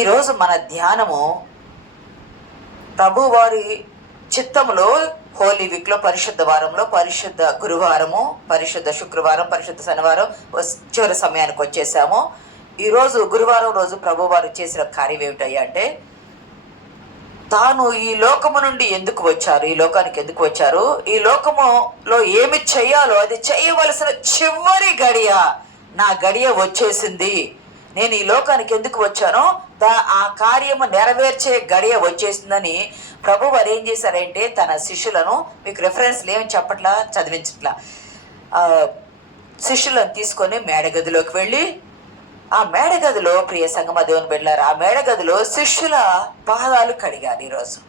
ఈరోజు మన ధ్యానము ప్రభువారి చిత్తములో హోలీ వీక్లో పరిశుద్ధ వారంలో పరిశుద్ధ గురువారము, పరిశుద్ధ శుక్రవారం, పరిశుద్ధ శనివారం చివరి సమయానికి వచ్చేసాము. ఈరోజు గురువారం రోజు ప్రభువారు చేసిన కార్యం ఏమిటయ్యా అంటే, తాను ఈ లోకము నుండి ఎందుకు వచ్చారు, ఈ లోకానికి ఎందుకు వచ్చారు, ఈ లోకములో ఏమి చెయ్యాలో అది చేయవలసిన చివరి గడియ, నా గడియ వచ్చేసింది, నేను ఈ లోకానికి ఎందుకు వచ్చానో ఆ కార్యము నెరవేర్చే గడియ వచ్చేసిందని ప్రభువారు ఏం చేశారంటే, తన శిష్యులను, మీకు రెఫరెన్స్లు ఏమి చెప్పట్లా, చదివించట్లా, శిష్యులను తీసుకొని మేడగదిలోకి వెళ్ళి, ఆ మేడగదిలో ప్రియ సంగమ దేవుని బిడ్డలారా, ఆ మేడగదిలో శిష్యుల పాదాలు కడిగారు. ఈరోజు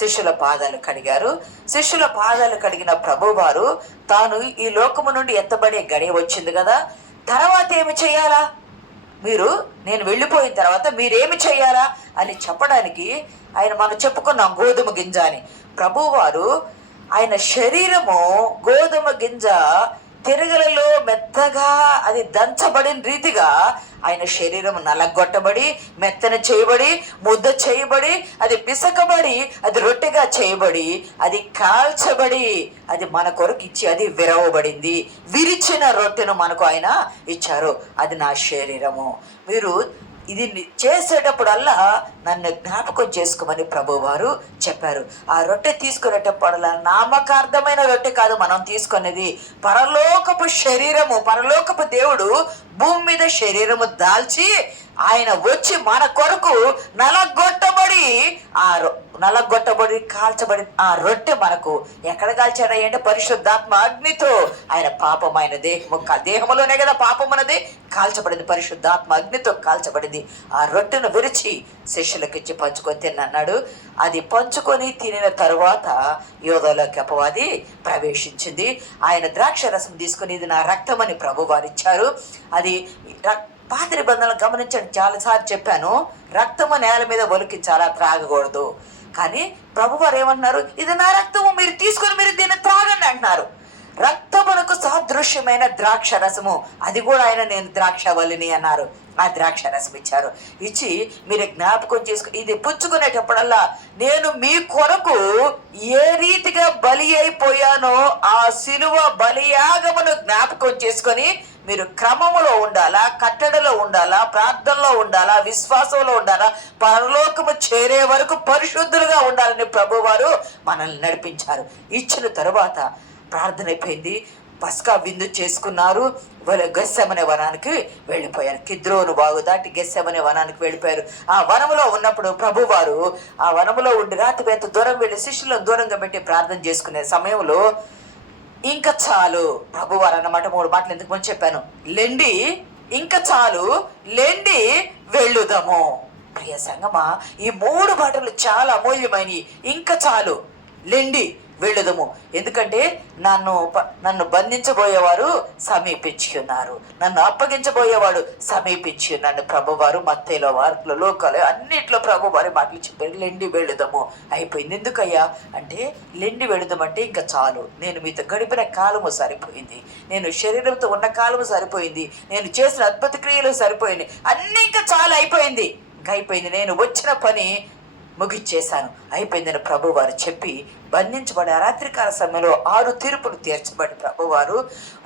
శిష్యుల పాదాలు కడిగారు. శిష్యుల పాదాలు కడిగిన ప్రభువారు తాను ఈ లోకము నుండి ఎత్తబడే గడియ వచ్చింది కదా, తర్వాత ఏమి చేయాలా, నేను వెళ్ళిపోయిన తర్వాత మీరేమి చేయాలా అని చెప్పడానికి ఆయన మనం చెప్పుకున్నాం గోధుమ గింజ అని. ప్రభువారు ఆయన శరీరము గోధుమ గింజ తిరగలలో మెత్తగా అది దంచబడిన రీతిగా ఆయన శరీరం నలగొట్టబడి, మెత్తన చేయబడి, ముద్ద చేయబడి, అది పిసకబడి, అది రొట్టెగా చేయబడి, అది కాల్చబడి, అది మన కొరకు ఇచ్చి అది విరవబడింది. విరిచిన రొట్టెను మనకు ఆయన ఇచ్చారు. అది నా శరీరము. మీరు ఇది చేసేటప్పుడల్లా నన్ను జ్ఞాపకం చేసుకోమని ప్రభువారు చెప్పారు. ఆ రొట్టె తీసుకునేటప్పుడల్లా నామకార్థమైన రొట్టె కాదు మనం తీసుకునేది, పరలోకపు శరీరము. పరలోకపు దేవుడు భూమి మీద శరీరము దాల్చి ఆయన వచ్చి మన కొరకు నలగొట్టబడి కాల్చబడి ఆ రొట్టె మనకు ఎక్కడ కాల్చాడంటే పరిశుద్ధాత్మ అగ్నితో. ఆయన పాపం, ఆయన దేహములోనే కదా పాపం అనేది కాల్చబడింది, పరిశుద్ధాత్మ అగ్నితో కాల్చబడింది. ఆ రొట్టెను విరిచి శిష్యులకు ఇచ్చి పంచుకొని తిన్నన్నాడు. అది పంచుకొని తినిన తరువాత యోధలోకి అపవాది ప్రవేశించింది. ఆయన ద్రాక్ష రసం తీసుకుని ఇది నా రక్తం అని ప్రభువారు ఇచ్చారు. అది పాత నిబంధనలు గమనించండి, చాలాసార్లు చెప్పాను, రక్తము నేల మీద ఒలికించాలా, త్రాగకూడదు. కానీ ప్రభువారు ఏమన్నారు, ఇది నా రక్తము, మీరు తీసుకొని మీరు దీన్ని త్రాగండి అంటున్నారు. రక్తమునకు సాదృశ్యమైన ద్రాక్ష రసము, అది కూడా ఆయన నేను ద్రాక్షవల్లిని అన్నారు. ఆ ద్రాక్ష రసం ఇచ్చారు. ఇచ్చి మీరు జ్ఞాపకం చేసుకుని ఇది పుచ్చుకునేటప్పుడల్లా నేను మీ కొరకు ఏ రీతిగా బలి అయిపోయానో ఆ శిలువ బలియాగమును జ్ఞాపకం చేసుకొని మీరు క్రమములో ఉండాలా, కట్టడిలో ఉండాలా, ప్రార్థనలో ఉండాలా, విశ్వాసంలో ఉండాలా, పరలోకము చేరే వరకు పరిశుద్ధులుగా ఉండాలని ప్రభువారు మనల్ని నడిపించారు. ఇచ్చిన తరువాత ప్రార్థన అయిపోయింది, పస్కా విందు చేసుకున్నారు. గెత్సెమనే వనానికి వెళ్ళిపోయారు. కిద్రోను వాగు దాటి గెత్సెమనే వనానికి వెళ్ళిపోయారు. ఆ వనములో ఉన్నప్పుడు ప్రభువారు ఆ వనములో ఉండి రాత్రి ఎంత దూరం వెళ్ళి శిష్యులను దూరంగా పెట్టి ప్రార్థన చేసుకునే సమయంలో ఇంకా చాలు ప్రభువారు అన్నమాట. 3 మాటలు ఎందుకు ముందు చెప్పాను, లెండి, ఇంకా చాలు, లెండి, వెళ్ళుదాము. ప్రియ సంగమా, ఈ 3 మాటలు చాలా అమూల్యమైనవి. ఇంకా చాలు, లెండి, వెళ్ళుదము. ఎందుకంటే నన్ను బంధించబోయేవారు సమీపించి ఉన్నారు, నన్ను అప్పగించబోయేవాడు సమీపించి ఉన్నాడు. ప్రభువారు మత్తయిలో, వార్తలో, లోకాలు అన్నిట్లో ప్రభువారి మాటలు చెప్పారు, లెండి వెళ్ళుదము. అయిపోయింది. ఎందుకయ్యా అంటే, లెండి వెళుదామంటే ఇంకా చాలు, నేను మీతో గడిపిన కాలము సరిపోయింది, నేను శరీరంతో ఉన్న కాలము సరిపోయింది, నేను చేసిన అద్భుత క్రియలు సరిపోయింది, అన్నీ ఇంకా చాలు, అయిపోయింది, ఇంకా అయిపోయింది, నేను వచ్చిన పని ముగిచ్చేశాను, అయిపోయిందని ప్రభువారు చెప్పి బంధించబడి ఆ రాత్రికాల సమయంలో 6 తీర్పులు తీర్చబడి ప్రభువారు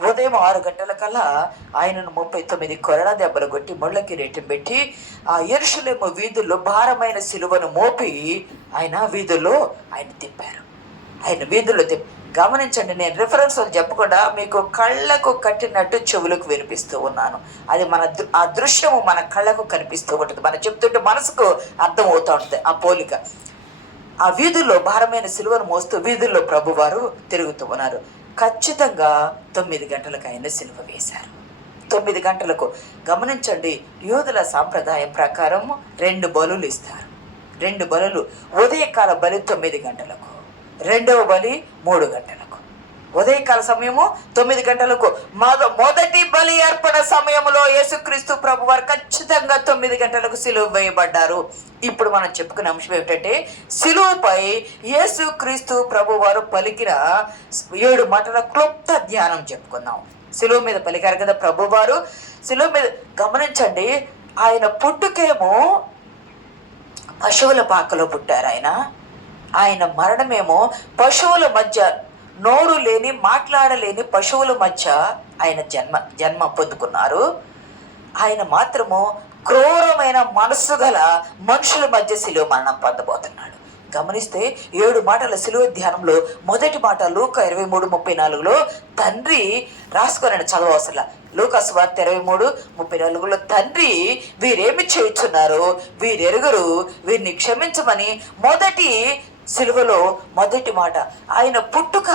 ఉదయం 6 గంటలకల్లా ఆయనను 39 కొరడా దెబ్బలు కొట్టి ముళ్ళ కిరీటం పెట్టి ఆ యెరూషలేము వీధుల్లో భారమైన సిలువను మోపి ఆయన వీధుల్లో తిప్పారు. ఆయన వీధుల్లో గమనించండి, నేను రిఫరెన్స్ చెప్పకుండా మీకు కళ్ళకు కట్టినట్టు చెవులకు వినిపిస్తూ ఉన్నాను. అది ఆ దృశ్యము మన కళ్ళకు కనిపిస్తూ ఉంటుంది, మనం చెప్తుంటే మనసుకు అర్థం అవుతూ ఉంటుంది ఆ పోలిక. ఆ వీధుల్లో భారమైన సిలువను మోస్తూ వీధుల్లో ప్రభువారు తిరుగుతూ ఉన్నారు. ఖచ్చితంగా 9 గంటలకు ఆయన సిలువ వేశారు. 9 గంటలకు. గమనించండి, యూదుల సాంప్రదాయం ప్రకారం 2 బలులు ఇస్తారు. 2 బలులు. ఉదయకాల బలి 9 గంటలకు, రెండవ బలి 3 గంటలకు. ఉదయకాల సమయము 9 గంటలకు. మొదటి బలి అర్పణ సమయంలో యేసుక్రీస్తు ప్రభువారు ఖచ్చితంగా 9 గంటలకు సిలువ వేయబడ్డారు. ఇప్పుడు మనం చెప్పుకునే అంశం ఏమిటంటే, సిలువపై యేసుక్రీస్తు ప్రభువారు పలికిన 7 మాటల క్లుప్త ధ్యానం చెప్పుకుందాం. సిలువ మీద పలికారు కదా ప్రభువారు. సిలువ మీద గమనించండి, ఆయన పుట్టుకేమో పశువుల పాకలో పుట్టారు ఆయన. ఆయన మరణమేమో పశువుల మధ్య, నోరు లేని మాట్లాడలేని పశువుల మధ్య ఆయన జన్మ పొందుకున్నారు. ఆయన మాత్రము క్రూరమైన మనస్సు గల మనుషుల మధ్య శిలువ మరణం పొందబోతున్నాడు. గమనిస్తే 7 మాటల శిలువ ధ్యానంలో మొదటి మాట లూకా 23:34 తండ్రి రాసుకొని చదవవసరం. లూకా సువార్త 23:34 తండ్రి వీరేమి చేయుచున్నారో వీరెరుగురు, వీరిని క్షమించమని మొదటి శిలువలో మొదటి మాట. ఆయన పుట్టుక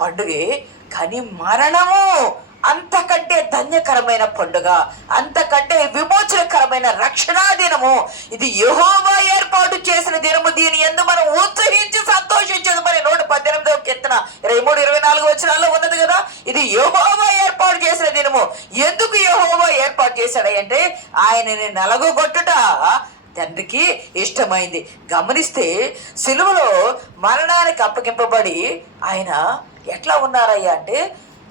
పండుగే, కానీ మరణము అంతకంటే ధన్యకరమైన పండుగ, అంతకంటే విమోచనకరమైన రక్షణా దినము. ఇది యెహోవా ఏర్పాటు చేసిన దినము, దీని యందు మనం ఉత్సహించి సంతోషించేది. మరి 118వ కీర్తన 23-24 వచనాల్లో ఉన్నది కదా, ఇది యెహోవా ఏర్పాటు చేసిన దినము. ఎందుకు యెహోవా ఏర్పాటు చేశాడంటే ఆయనని నలగొట్టుట తండ్రికి ఇష్టమైంది. గమనిస్తే సిలువలో మరణానికి అప్పగింపబడి ఆయన ఎట్లా ఉన్నారయ్యా అంటే,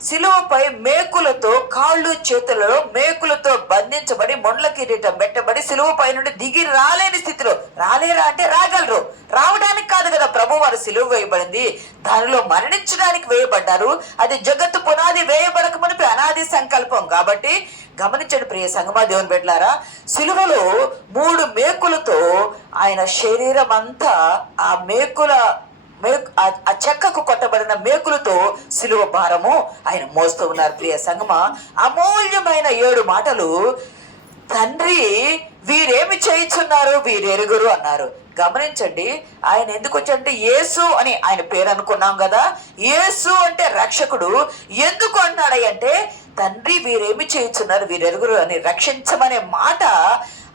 సిలువపై మేకులతో కాళ్ళు చేతులలో మేకులతో బంధించబడి మొండ్ల కిరీటం పెట్టబడి సిలువపై నుండి దిగి రాలేని స్థితిలో, రాలేరా అంటే రాగలరు, రావడానికి కాదు కదా ప్రభు వారు సిలువ వేయబడింది, దానిలో మరణించడానికి వేయబడ్డారు. అది జగత్తు పునాది వేయబడక మునిపి అనాది సంకల్పం. కాబట్టి గమనించండి ప్రియ సంగమా దేవుని బిడ్డలారా, సిలువలో 3 మేకులతో ఆయన శరీరం అంతా ఆ చెక్కకు కొట్టబడిన మేకులతో సిలువ భారము ఆయన మోస్తూ ఉన్నారు. ప్రియ సంగమా, అమూల్యమైన 7 మాటలు. తండ్రి వీరేమి చేయుచున్నారు వీరెరుగురు అన్నారు. గమనించండి, ఆయన ఎందుకు వచ్చాడంటే యేసు అని ఆయన పేరు అనుకున్నాం కదా. యేసు అంటే రక్షకుడు. ఎందుకు అన్నాడంటే తండ్రి వీరేమి చేయుచున్నారు వీరెరుగురు అని రక్షించమనే మాట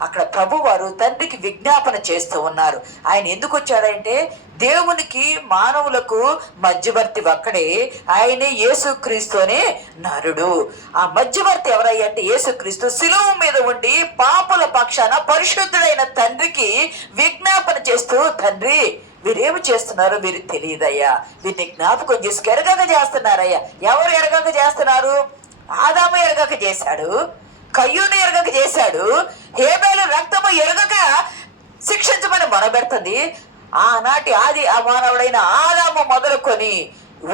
అక్కడ ప్రభు వారు తండ్రికి విజ్ఞాపన చేస్తూ ఉన్నారు. ఆయన ఎందుకు వచ్చాడంటే దేవునికి మానవులకు మధ్యవర్తి ఒక్కడే, ఆయనే యేసుక్రీస్తు అనే నరుడు. ఆ మధ్యవర్తి ఎవరయ్యా అంటే యేసుక్రీస్తు సిలువ మీద ఉండి పాపుల పక్షాన పరిశుద్ధుడైన తండ్రికి విజ్ఞాపన చేస్తూ, తండ్రి వీరేమి చేస్తున్నారు వీరు తెలియదయ్యా, వీరిని జ్ఞాపకం చేసి ఎరగక చేస్తున్నారయ్యా. ఎవరు ఎరగక చేస్తున్నారు? ఆదాము ఎరగక చేశాడు, కయ్యూను ఎరగక చేశాడు, హేబేలు రక్తము ఎరగక శిక్షించమని మొరబెడుతుంది. ఆనాటి ఆది మానవుడైన ఆదాము మొదలుకొని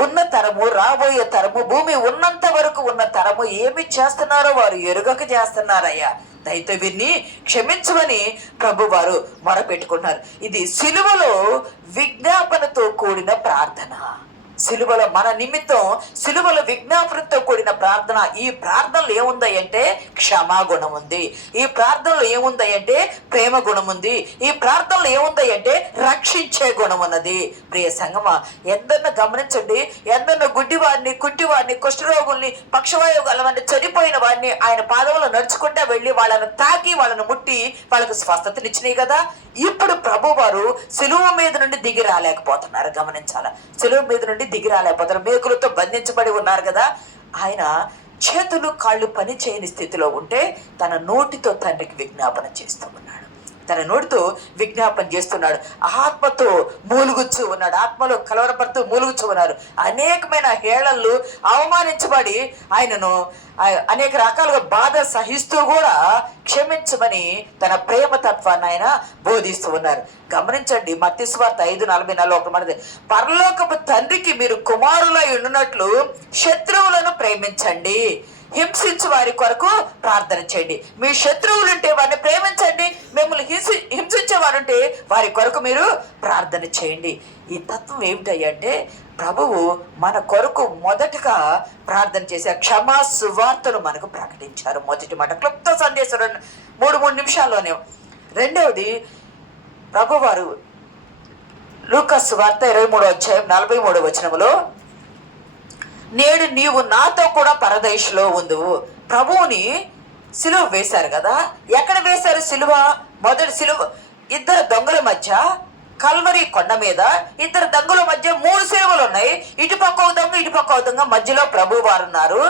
ఉన్న తరము, రాబోయే తరము, భూమి ఉన్నంత వరకు ఉన్న తరము ఏమి చేస్తున్నారో వారు ఎరుగక చేస్తున్నారయ్యా, దయతో వీరిని క్షమించమని ప్రభు వారు మొరపెట్టుకున్నారు. ఇది సిలువలో విజ్ఞాపనతో కూడిన ప్రార్థన. సిలువలో మన నిమిత్తం సిలువలో విజ్ఞాపనతో కూడిన ప్రార్థన. ఈ ప్రార్థనలో ఏముందంటే క్షమాగుణం ఉంది, ఈ ప్రార్థనలో ఏముందంటే ప్రేమ గుణం ఉంది, ఈ ప్రార్థనలో ఏముందంటే రక్షించే గుణం ఉన్నది. ప్రియ సంగమా, ఎందరిని గమనించండి, ఎందరిని గుడ్డివారిని, కుంటివారిని, కుష్ఠరోగుల్ని, పక్షవాయువు గలవారిని, చనిపోయిన వారిని ఆయన పాదములో నడుచుకుంటా వెళ్ళి వాళ్ళను తాకి వాళ్ళను ముట్టి వాళ్ళకు స్వస్థతనిచ్చినాయి కదా. ఇప్పుడు ప్రభు వారు సిలువ మీద నుండి దిగి రాలేకపోతున్నారు. గమనించాల, సిలువ మీద నుండి దిగి రాలేకపోతున్నారు, మేకులతో బంధించబడి ఉన్నారు కదా. ఆయన చేతులు కాళ్ళు పని చేయని స్థితిలో ఉంటే తన నోటితో తండ్రికి విజ్ఞాపన చేస్తూ ఉన్నాడు, తన నోటితో విజ్ఞాపన చేస్తున్నాడు. ఆత్మతో మూలుగుచ్చు ఉన్నాడు, ఆత్మలో కలవరపడుతూ మూలుగుచ్చు ఉన్నారు. అనేకమైన హేళనలు, అవమానించబడి ఆయనను అనేక రకాలుగా బాధ సహిస్తూ కూడా క్షమించమని తన ప్రేమ తత్వాన్ని ఆయన బోధిస్తూ ఉన్నారు. గమనించండి, మత్తయి సువార్త 5:44 ఒక మాట, పరలోకపు తండ్రికి మీరు కుమారులై ఉండునట్లు శత్రువులను ప్రేమించండి, హింసించు వారి కొరకు ప్రార్థన చేయండి. మీ శత్రువులుంటే వారిని ప్రేమించండి, మిమ్మల్ని హింసించేవారుంటే వారి కొరకు మీరు ప్రార్థన చేయండి. ఈ తత్వం ఏమిటంటే ప్రభువు మన కొరకు మొదటగా ప్రార్థన చేసే క్షమా సువార్తను మనకు ప్రకటించారు. మొదటి మాట క్లుప్త సందేశం 3 నిమిషాల్లోనే. రెండవది, ప్రభువారు లూకా సువార్త 23:43 నేడు నీవు నాతో కూడా పరదేశంలో ఉందువు. ప్రభువుని సిలువ వేశారు కదా. ఎక్కడ వేశారు సిలువ? మొదటి సిలువ 2 దొంగల మధ్య, కల్వరి కొండ మీద 2 దొంగల మధ్య 3 సిలువలు ఉన్నాయి. ఇటుపక్క ఒక దొంగ, ఇటుపక్క ఒక దొంగ, మధ్యలో ప్రభు వారు ఉన్నారు.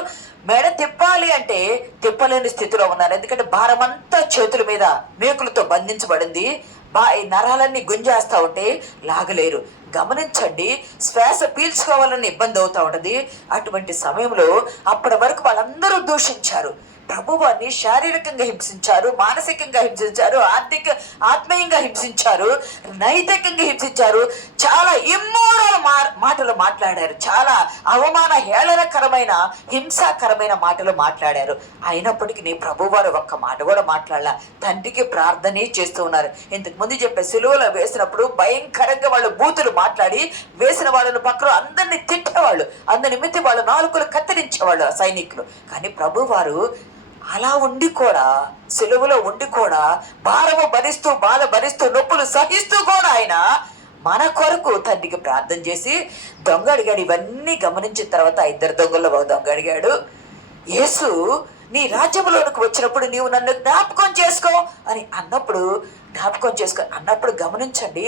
మెడ తిప్పాలి అంటే తిప్పలేని స్థితిలో ఉన్నారు. ఎందుకంటే భారమంతా చేతుల మీద మేకులతో బంధించబడింది. ఈ నరాలన్నీ గుంజేస్తూ ఉంటే లాగలేరు. గమనించండి, శ్వాస పీల్చుకోవాలని ఇబ్బంది అవుతూ ఉంటుంది. అటువంటి సమయంలో అప్పటి వరకు వాళ్ళందరూ దూషించారు, ప్రభువాన్ని శారీరకంగా హింసించారు, మానసికంగా హింసించారు, ఆత్మీయంగా హింసించారు, నైతికంగా హింసించారు, చాలా ఇమ్మోరల్ మాటలు మాట్లాడారు, చాలా అవమాన హేళనకరమైన హింసాకరమైన మాటలు మాట్లాడారు. అయినప్పటికీ నీ ప్రభువారు ఒక్క మాట కూడా మాట్లాడాల, తండ్రికి ప్రార్థనే చేస్తూ ఉన్నారు. ఇంతకు ముందు చెప్పే సిలువలో వేసినప్పుడు భయంకరంగా వాళ్ళు బూతులు మాట్లాడి వేసిన వాళ్ళను పక్కన అందరినీ తిట్టేవాళ్ళు, అందరి నిమిత్తం వాళ్ళు నాలుకలు కత్తిరించేవాళ్ళు ఆ సైనికులు. కానీ ప్రభువారు అలా ఉండి కూడా, సిలువలో ఉండి కూడా, భారము భరిస్తూ, బాధ భరిస్తూ, నొప్పులు సహిస్తూ కూడా ఆయన మన కొరకు తండ్రికి ప్రార్థన చేసి దొంగ అడిగాడు. ఇవన్నీ గమనించిన తర్వాత ఇద్దరు దొంగల్లో ఒక దొంగ అడిగాడు, యేసు నీ రాజ్యంలోనికి వచ్చినప్పుడు నీవు నన్ను జ్ఞాపకం చేసుకో అని అన్నప్పుడు, జ్ఞాపకం చేసుకో అన్నప్పుడు గమనించండి,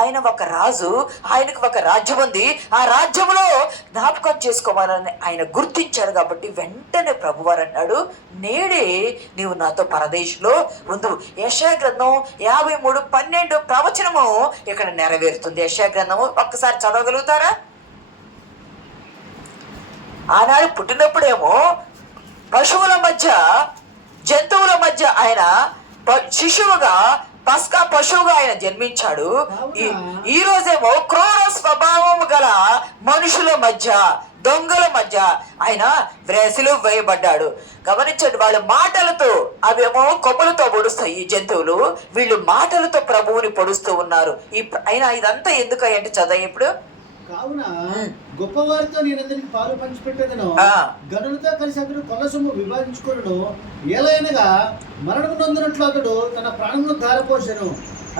ఆయన ఒక రాజు, ఆయనకు ఒక రాజ్యం ఉంది, ఆ రాజ్యంలో జ్ఞాపకం చేసుకోవాలని ఆయన గుర్తించాడు. కాబట్టి వెంటనే ప్రభువారు అన్నాడు, నేడే నీవు నాతో పరదేశంలో ఉండు. యెషయా గ్రంథం 53:12 ప్రవచనము ఇక్కడ నెరవేరుతుంది. యెషయా గ్రంథము ఒక్కసారి చదవగలుగుతారా? ఆనాడు పుట్టినప్పుడేమో పశువుల మధ్య, జంతువుల మధ్య ఆయన శిశువుగా, పస్కా పశువుగా ఆయన జన్మించాడు. ఈ రోజేమో క్రూర స్వభావం గల మనుషుల మధ్య, దొంగల మధ్య ఆయన వ్రేసిలు వేయబడ్డాడు. గమనించండి, వాళ్ళ మాటలతో, అవేమో కొమ్ములతో పొడుస్తాయి ఈ జంతువులు, వీళ్ళు మాటలతో ప్రభువుని పొడుస్తూ ఉన్నారు. అయినా ఇదంతా ఎందుకంటే చదవ ఇప్పుడు, కావున గొప్పవారితో నేనందరికి పాలు పంచిపెట్టేదను, గనులతో కలిసి అతడు కొల్ల సొమ్ము విభజించుకొనును. ఎలయనగా మరణము నొందినట్లు అతడు తన ప్రాణమును ధారపోసెను.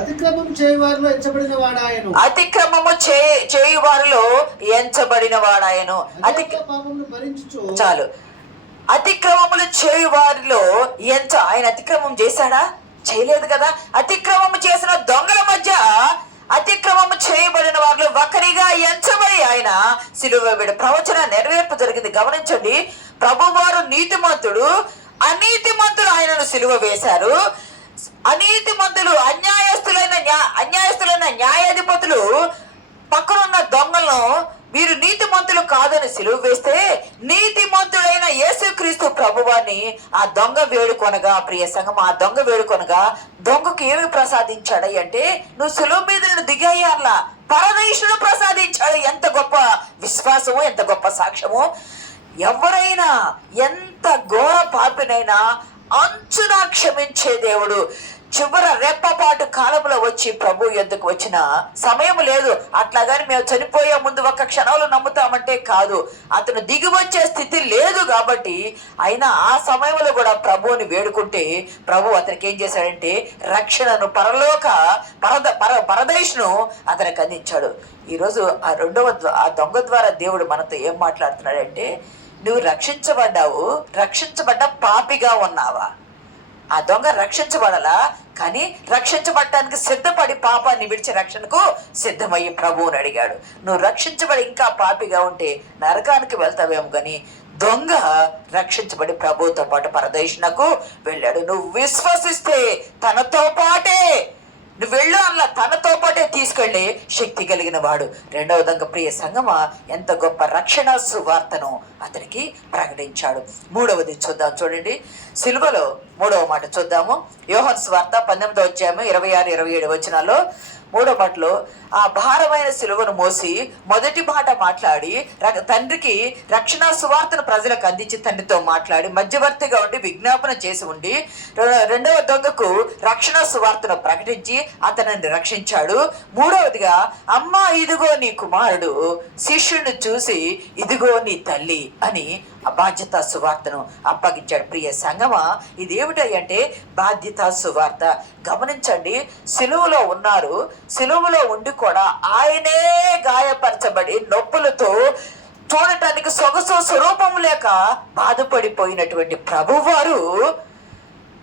అతిక్రమము చేయువారిలో ఎంచబడిన వాడాయను. అతిక్రమము చేయువారిలో ఎంచబడిన వాడాయను. పాపమును భరించుచు, చాలు, అతిక్రమములు చేయువారిలో ఆయన అతిక్రమం చేశాడా? చేయలేదు కదా. అతిక్రమము చేసిన దొంగల మధ్య అతిక్రమము చేయబడిన వారిలో ఒకరిగా ఎంచబడి ఆయన సిలువ వేయబడి ప్రవచన నెరవేర్పు జరిగింది. గమనించండి, ప్రభువారు నీతిమంతుడు, అనీతిమంతులు ఆయనను సిలువ వేశారు. అనీతిమంతులు, అన్యాయస్తులైన న్యాయాధిపతులు పక్కనున్న దొంగలను మీరు నీతిమంతులు కాదని సిలువ వేస్తే, నీతిమంతుడైన యేసుక్రీస్తు ప్రభువాన్ని ఆ దొంగ వేడుకొనగా, ప్రియ సంఘం, ఆ దొంగ వేడుకొనగా దొంగకు ఏమి ప్రసాదించాడు అంటే, నువ్వు సిలువ మీద దిగయ్యాలా, పరదేశుడు ప్రసాదించాడు. ఎంత గొప్ప విశ్వాసము, ఎంత గొప్ప సాక్ష్యము. ఎవరైనా ఎంత ఘోర పాపినైనా అంచునా క్షమించే దేవుడు. చివరి రెప్పపాటు కాలంలో వచ్చి ప్రభు యొద్దకు వచ్చిన సమయం లేదు. అట్లాగని మేము చనిపోయే ముందు ఒక క్షణంలో నమ్ముతామంటే కాదు, అతను దిగి వచ్చే స్థితి లేదు. కాబట్టి అయినా ఆ సమయంలో కూడా ప్రభువుని వేడుకుంటే ప్రభు అతనికి ఏం చేశాడంటే రక్షణను, పరదేశును అతనికి అందించాడు. ఈరోజు ఆ దొంగ ద్వారా దేవుడు మనతో ఏం మాట్లాడుతున్నాడంటే, నువ్వు రక్షించబడ్డ పాపిగా ఉన్నావా? ఆ దొంగ రక్షించబడాలా, కానీ రక్షించబడటానికి సిద్ధపడి పాపాన్ని విడిచి రక్షణకు సిద్ధమయ్యి ప్రభువుని అడిగాడు. నువ్వు రక్షించబడి ఇంకా పాపిగా ఉంటే నరకానికి వెళ్తావేమో, కానీ దొంగ రక్షించబడి ప్రభువుతో పాటు పరదేశునకు వెళ్ళాడు. నువ్వు విశ్వసిస్తే తనతో పాటే నువ్వు వెళ్ళు అలా తనతో పాటే తీసుకెళ్ళి శక్తి కలిగిన వాడు. రెండవ దొంగ, ప్రియ సంగమా, ఎంత గొప్ప రక్షణ సువార్తను అతనికి ప్రకటించాడు. మూడవది చూద్దాం, చూడండి, సిలువలో మూడవ మాట చూద్దాము. యోహాను సువార్త 19:26-27 వచనాల్లో మూడో మాటలో ఆ భారమైన సిలువను మోసి మొదటి మాట మాట్లాడి తండ్రికి రక్షణ సువార్తను ప్రజలకు అందించి తండ్రితో మాట్లాడి మధ్యవర్తిగా ఉండి విజ్ఞాపన చేసి ఉండి రెండవ దొంగకు రక్షణ సువార్తను ప్రకటించి అతనిని రక్షించాడు. మూడవదిగా, అమ్మా ఇదిగో నీ కుమారుడు, శిష్యుని చూసి ఇదిగో నీ తల్లి అని ఆ బాధ్యతా సువార్తను అప్పగించాడు. ప్రియ సంగమా, ఇదేమిటంటే బాధ్యతా సువార్త. గమనించండి, సిలువలో ఉన్నారు, సిలువలో ఉండి కూడా ఆయనే గాయపరచబడి నొప్పులతో చూడటానికి సొగసు స్వరూపం లేక బాధపడిపోయినటువంటి ప్రభువారు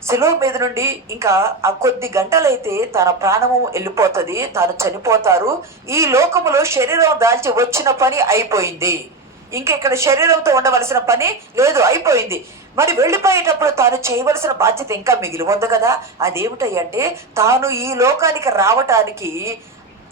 సిలువ మీద నుండి ఇంకా ఆ కొద్ది గంటలైతే తన ప్రాణము వెళ్ళిపోతుంది, తాను చనిపోతారు. ఈ లోకములో శరీరం దాల్చి వచ్చిన పని అయిపోయింది, ఇంకా ఇక్కడ శరీరంతో ఉండవలసిన పని లేదు, అయిపోయింది. మరి వెళ్ళిపోయేటప్పుడు తాను చేయవలసిన బాధ్యత ఇంకా మిగిలి ఉంది కదా. అదేమిటంటే తాను ఈ లోకానికి రావటానికి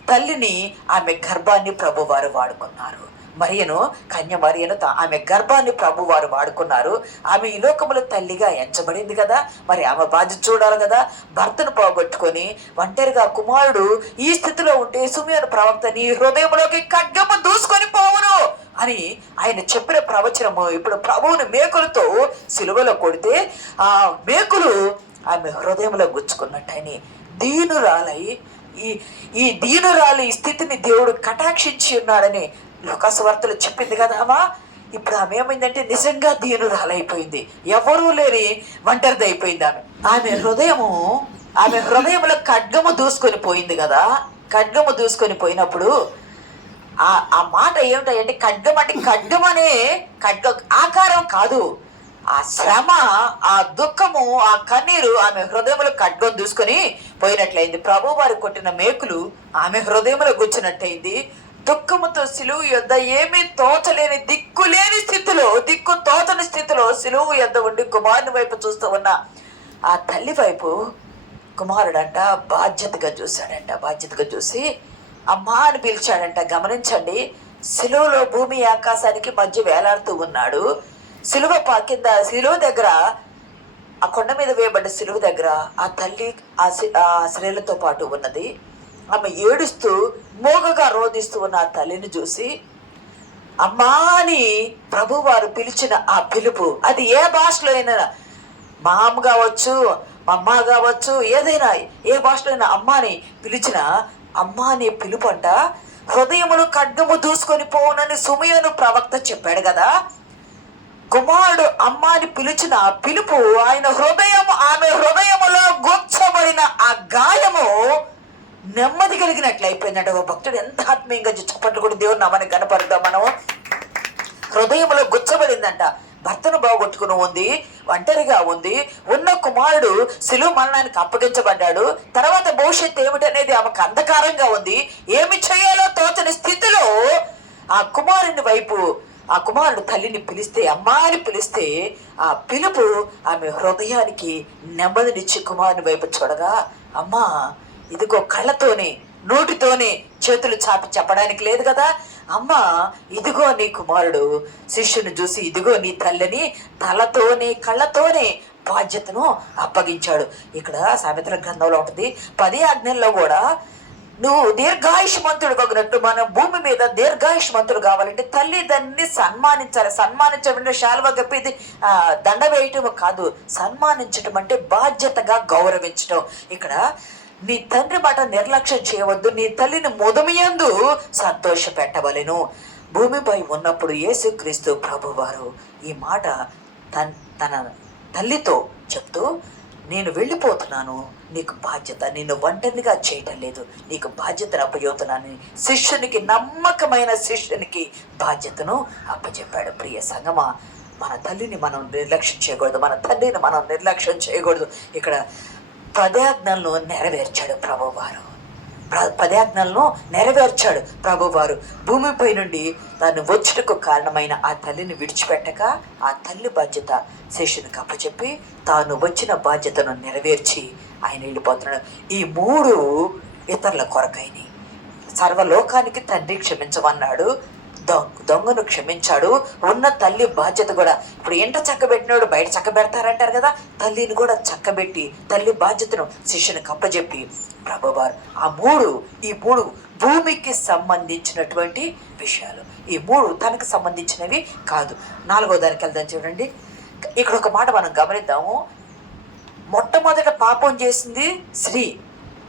తల్లిని, ఆమె గర్భాన్ని ప్రభువారు వాడుకున్నారు. మరియను, కన్య మరియను ఆమె గర్భాన్ని ప్రభు వారు వాడుకున్నారు. ఆమె ఈ లోకముల తల్లిగా ఎంచబడింది కదా, మరి ఆమె బాధ్యత చూడాలి కదా. భర్తను పోగొట్టుకొని ఒంటరిగా కుమారుడు ఈ స్థితిలో ఉంటే సుమియోను ప్రవక్త నీ హృదయంలోకి ఖడ్గము దూసుకొని పోవును అని ఆయన చెప్పిన ప్రవచనము ఇప్పుడు ప్రభువుని మేకులతో సిలువలో కొడితే ఆ మేకులు ఆమె హృదయంలో గుచ్చుకున్నట్టని దీనురాలై ఈ దీనురాలి ఈ స్థితిని దేవుడు కటాక్షించి ఉన్నాడని లోకాసువార్తలో చెప్పింది కదా అమ్మా. ఇప్పుడు ఆమె ఏమైందంటే నిజంగా దీనురాలైపోయింది, ఎవరూ లేని ఒంటరిది అయిపోయింది. ఆమె హృదయంలో ఖడ్గము దూసుకొని పోయింది కదా. ఖడ్గము దూసుకొని పోయినప్పుడు ఆ మాట ఏమిటంటే ఖడ్గం అంటే ఖడ్గం అనే ఆకారం కాదు, ఆ శ్రమ, ఆ దుఃఖము, ఆ కన్నీరు ఆమె హృదయంలో ఖడ్గం దూసుకొని పోయినట్లయింది. ప్రభు వారు కొట్టిన మేకులు ఆమె హృదయంలో గుచ్చినట్టయింది. దుఃఖముతో సిలువు యొద్ద ఏమీ తోచలేని దిక్కు తోచని స్థితిలో సిలువు యొద్ద ఉండి కుమారుని వైపు చూస్తూ ఉన్న ఆ తల్లి వైపు కుమారుడంట బాధ్యతగా చూసి అమ్మా అని పిలిచాడంట. గమనించండి, సిలువలో భూమి ఆకాశానికి మధ్య వేలాడుతూ ఉన్నాడు. సిలువ కింద సిలువ దగ్గర, ఆ కొండ మీద వేయబడ్డ సిలువ దగ్గర ఆ తల్లి ఆ స్త్రీలతో పాటు ఉన్నది. ఆమె ఏడుస్తూ మోగగా రోధిస్తూ ఉన్న ఆ తల్లిని చూసి అమ్మా అని ప్రభువారు పిలిచిన ఆ పిలుపు, అది ఏ భాషలో అయినా, మా అమ్మ కావచ్చు, మా అమ్మ కావచ్చు, ఏదైనా ఏ భాషలో అయినా అమ్మాని పిలిచిన అమ్మా అనే పిలుపు అంట హృదయములు ఖడ్గము దూసుకొని పోవునని సుమియోను ప్రవక్త చెప్పాడు కదా. కుమారుడు అమ్మాని పిలిచిన ఆ పిలుపు ఆమె హృదయములో గుచ్చబడిన ఆ గాయము నెమ్మది కలిగినట్లు అయిపోయిందంట. ఓ భక్తుడు ఎంత ఆత్మీయంగా చప్పట్లు కూడా దేవుని నామాన్ని కనపడతాం మనం. హృదయంలో గుచ్చబడిందంట. భర్తను బాగొట్టుకుని ఉంది, ఒంటరిగా ఉంది, ఉన్న కుమారుడు సిలువ మరణానికి అప్పగించబడ్డాడు. తర్వాత భవిష్యత్తు ఏమిటనేది ఆమెకు అంధకారంగా ఉంది. ఏమి చేయాలో తోచని స్థితిలో ఆ కుమారుని వైపు ఆ కుమారుడు తల్లిని పిలిస్తే, అమ్మా అని పిలిస్తే ఆ పిలుపు ఆమె హృదయానికి నెమ్మదినిచ్చి కుమారుని వైపు చూడగా, అమ్మా ఇదిగో కళ్ళతోనే నోటితోనే చేతులు చాపి చెప్పడానికి లేదు కదా, అమ్మా ఇదిగో నీ కుమారుడు, శిష్యుని చూసి ఇదిగో నీ తల్లిని తలతోనే కళ్ళతోనే బాధ్యతను అప్పగించాడు. ఇక్కడ సామెతల గ్రంథంలో ఉంటుంది, 10 ఆజ్ఞల్లో కూడా నువ్వు దీర్ఘాయుష్మంతుడు కగినట్టు మనం భూమి మీద దీర్ఘాయుష్మంతుడు కావాలంటే తల్లిదండ్రిని సన్మానించాలి. సన్మానించడం శాలువ కప్పి దండ వేయటం కాదు, సన్మానించటం అంటే బాధ్యతగా గౌరవించటం. ఇక్కడ నీ తండ్రి మాట నిర్లక్ష్యం చేయవద్దు, నీ తల్లిని ముదమియందు సంతోష పెట్టవలెను. భూమిపై ఉన్నప్పుడు యేసుక్రీస్తు ప్రభువారు ఈ మాట తన తల్లితో చెప్తూ, నేను వెళ్ళిపోతున్నాను, నీకు బాధ్యత, నేను ఒంటరిగా చేయటం లేదు, నీకు బాధ్యతను అప్పచెబుతున్నాను. శిష్యునికి, నమ్మకమైన శిష్యునికి బాధ్యతను అప్పచెప్పాడు. ప్రియ సంగమా, మన తల్లిని మనం నిర్లక్ష్యం చేయకూడదు, మన తండ్రిని మనం నిర్లక్ష్యం చేయకూడదు. ఇక్కడ 10 ఆజ్ఞలను నెరవేర్చాడు ప్రభువారు. 10 ఆజ్ఞలను నెరవేర్చాడు ప్రభువారు. భూమిపై నుండి తాను వచ్చుటకు కారణమైన ఆ తల్లిని విడిచిపెట్టక ఆ తల్లి బాధ్యత శిష్యునికి అప్పచెప్పి తాను వచ్చిన బాధ్యతను నెరవేర్చి ఆయన వెళ్ళిపోతున్నాడు. ఈ 3 ఇతరుల కొరకైనవి. సర్వలోకానికి తండ్రి క్షమించమన్నాడు, దొంగను క్షమించాడు. ఉన్న తల్లి బాధ్యత కూడా, ఇప్పుడు ఎంట చక్కబెట్టినాడు బయట చక్కబెడతారంటారు కదా, తల్లిని కూడా చక్కబెట్టి తల్లి బాధ్యతను శిష్యునికి అప్పచెప్పి ప్రభువారు ఈ మూడు భూమికి సంబంధించినటువంటి విషయాలు. ఈ 3 తనకు సంబంధించినవి కాదు. 4వ దానికి వెళ్దాం చూడండి. ఇక్కడ ఒక మాట మనం గమనిద్దాము. మొట్టమొదట పాపం చేసింది స్త్రీ,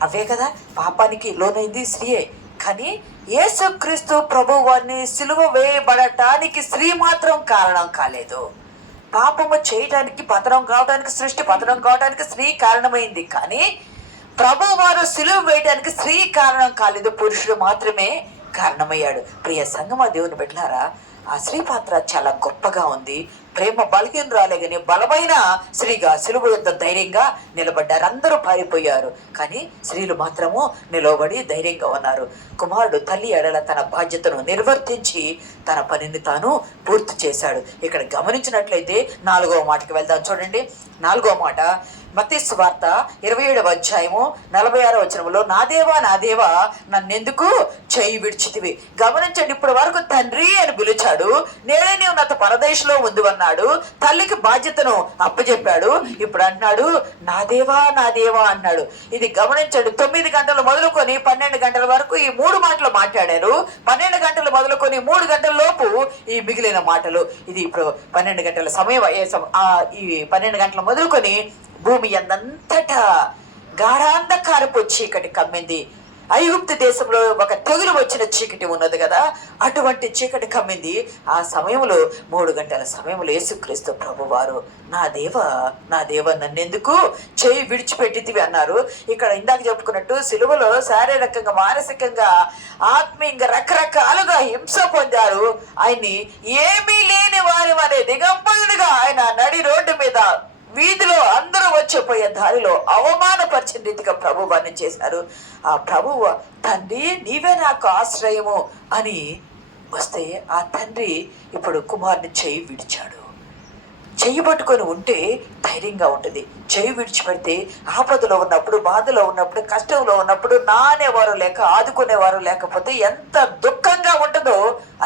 అవే కదా, పాపానికి లోనైంది స్త్రీయే. కానీ యేసుక్రీస్తు ప్రభువారిని సిలువ వేయబడటానికి స్త్రీ మాత్రం కారణం కాలేదు. పాపము చేయటానికి, పతనం కావడానికి, సృష్టి పతనం కావడానికి స్త్రీ కారణమైంది. కానీ ప్రభువారు సిలువ వేయడానికి స్త్రీ కారణం కాలేదు, పురుషుడు మాత్రమే కారణమయ్యాడు. ప్రియ సంగమా, దేవుని బిడ్డలారా, ఆ స్త్రీ పాత్ర చాలా గొప్పగా ఉంది. ప్రేమ బలహీనరాలే గాని బలమైన స్త్రీగా సిలువ యొద్ద ధైర్యంగా నిలబడ్డారు. అందరూ పారిపోయారు, కానీ స్త్రీలు మాత్రము నిలబడి ధైర్యంగా ఉన్నారు. కుమారుడు తల్లి ఎడల తన బాధ్యతను నిర్వర్తించి తన పనిని తాను పూర్తి చేశాడు. ఇక్కడ గమనించినట్లయితే 4వ మాటకి వెళ్దాం. చూడండి, 4వ మాట మత్తయి సువార్త 27వ అధ్యాయము 46వ వచనంలో, నా దేవా నా దేవా నన్నెందుకు చేయి విడిచితివి. గమనించండి, ఇప్పటి వరకు తండ్రి అని పిలిచాడు, నేనే నీవు నాతో పరదేశంలో ఉంది అన్నాడు, తల్లికి బాధ్యతను అప్పచెప్పాడు. ఇప్పుడు అంటున్నాడు నా దేవా నా దేవా అన్నాడు. ఇది గమనించండి, 9 గంటలు మొదలుకొని 12 గంటల వరకు ఈ 3 మాటలు మాట్లాడారు. 12 గంటలు మొదలుకొని 3 గంటల లోపు ఈ మిగిలిన మాటలు. ఇది ఇప్పుడు 12 గంటల సమయం ఈ 12 గంటలు మొదలుకొని భూమి అందంతటా గాఢాంధకారపు చీకటి కమ్మింది. ఐగుప్తు దేశంలో ఒక తెగులు వచ్చిన చీకటి ఉన్నది కదా, అటువంటి చీకటి కమ్మింది. ఆ సమయంలో 3 గంటల సమయంలో యేసుక్రీస్తు ప్రభువారు నా దేవ నన్నెందుకు చేయి విడిచిపెట్టితివి అన్నారు. ఇక్కడ ఇందాక చెప్పుకున్నట్టు సిలువలో శారీరకంగా మానసికంగా ఆత్మీయంగా రకరకాలుగా హింస పొందారు. ఆయన్ని ఏమీ లేని వారి వలె దిగంబరుడిగా ఆయన నడి రోడ్డు మీద వీధిలో అందరూ వచ్చిపోయే దారిలో అవమానపరిచిన రీతిగా ప్రభు వర్ణన చేశారు. ఆ ప్రభువు తండ్రి నీవే నాకు ఆశ్రయము అని వస్తే ఆ తండ్రి ఇప్పుడు కుమారుని చేయి విడిచాడు. చెయ్యి పట్టుకొని ఉంటే ధైర్యంగా ఉంటుంది. చెయ్యి విడిచిపెడితే ఆపదలో ఉన్నప్పుడు, బాధలో ఉన్నప్పుడు, కష్టంలో ఉన్నప్పుడు నానేవారు లేక ఆదుకునేవారు లేకపోతే ఎంత దుఃఖంగా ఉంటుందో